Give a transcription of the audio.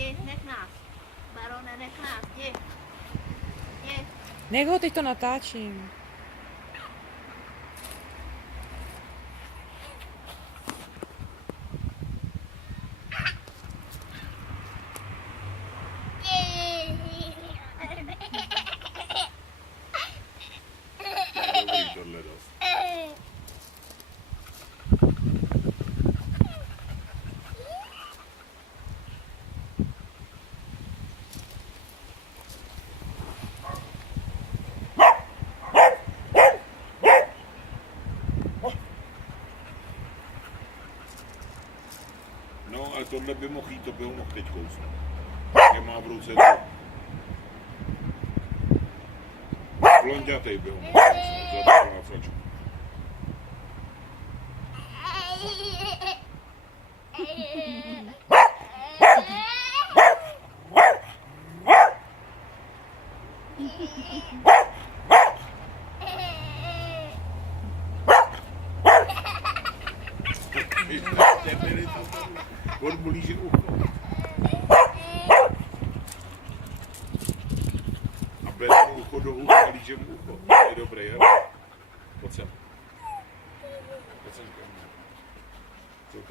Jdi, nech nás. Barone, nech nás, jdi. Jdi. Nech ho, teď to natáčím. Dobrý tohle dost. No, ale tohle by mohl jít, to by ho mohl teď kousnout. Jak má v ruce to. Blonďatej by ho mohl kousnout, za taková flačku. On mu líže ucho. A bere mu ucho do ucha a líže mu ucho. Je dobrý, jo? Pojď sem. Pojď sem. Co to?